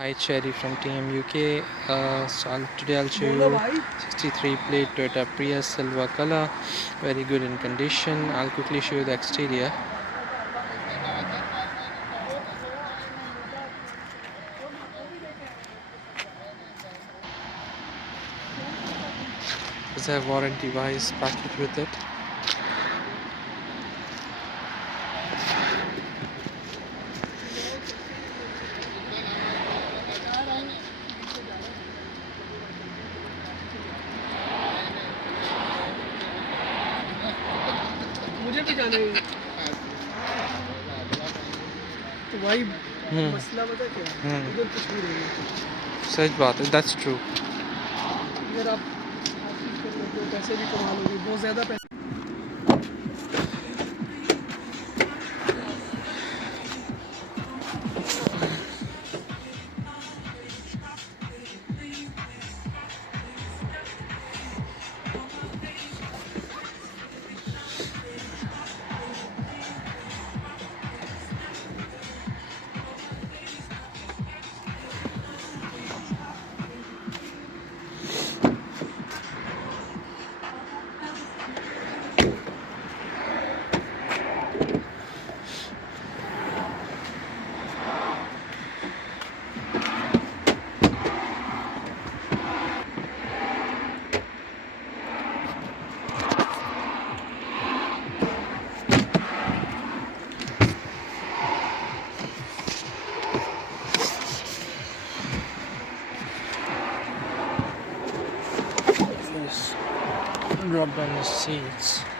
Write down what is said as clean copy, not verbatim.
Hi, Cherry from Team UK. Today I'll show you 63 plate Toyota Prius silver color, very good in condition. I'll quickly show you the exterior. Does have warranty wise package with it. मुझे भी जाना है तो भाई मसला पता क्या है उधर कुछ भी नहीं है सच बात है, that's true. अगर आप चीज़ कर लेते हो पैसे भी कमा लोगे बहुत ज़्यादा पैसे Yes. Rub on the seats.